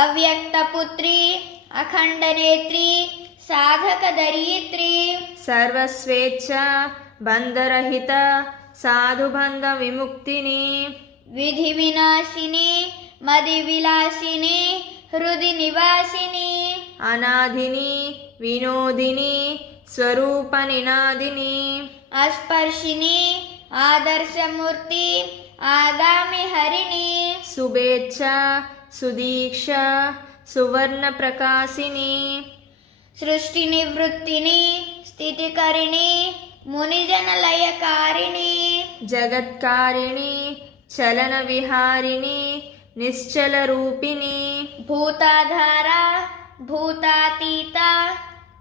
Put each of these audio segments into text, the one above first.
अव्यक्तपुत्री अखंडनेत्री साधकदरित्री सर्वस्वेच्छा बंधरहित साधुबंध विमुक्तिनी विधिविनाशिनी मदिविलासिनी हृदि निवासिनी अनादिनी विनोदिनी स्वरूप निनादिनी अस्पर्शिनी आदर्शमूर्ति आगामि हरिणी शुभेच्छा सुदीक्षा सुवर्ण प्रकाशिनी सृष्टि निवृत्तिनी स्थितिकरिणी मुनिजन लयकारिणी जगत्कारिणी चलन विहारिणी निश्चल रूपिणी भूताधारा भूतातीता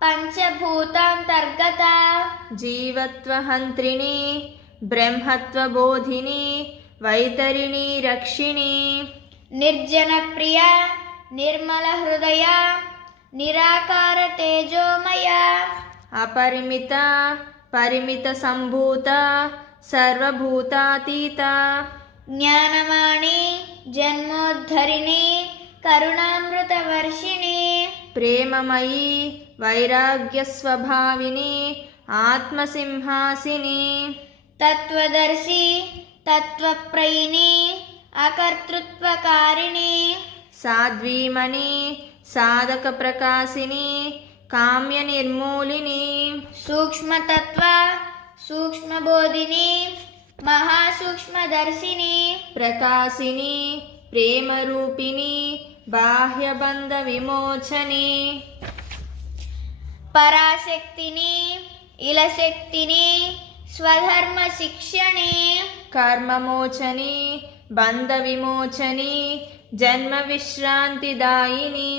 पंचभूतांतर्गता जीवत्वहंत्रिणी ब्रह्मत्वबोधिनी वैतरिणी रक्षिणी निर्जन प्रिया निर्मल हृदय निराकार तेजोमया अपरिमित परिमित संभूता सर्वभूतातीता ज्ञानवाणी जन्मोद्धरिणी करुणामृतवर्षिणी प्रेममयी वैराग्यस्वभाविनी आत्मसिंहासिनी तत्वदर्शी तत्वप्रयिनी अकर्तृत्वकारिणी साध्वीमणि साधक प्रकाशिनी काम्य निर्मूलिनी सूक्ष्मतत्व सूक्ष्मबोधिनी महासूक्ष्मदर्शिनी प्रकाशिनी प्रेमरूपिणी बाह्यबंध विमोचनी पराशक्तिनी इलशक्तिनी स्वधर्म शिक्षणी कर्ममोचनी बंध विमोचनी जन्म विश्रांतिदायिनी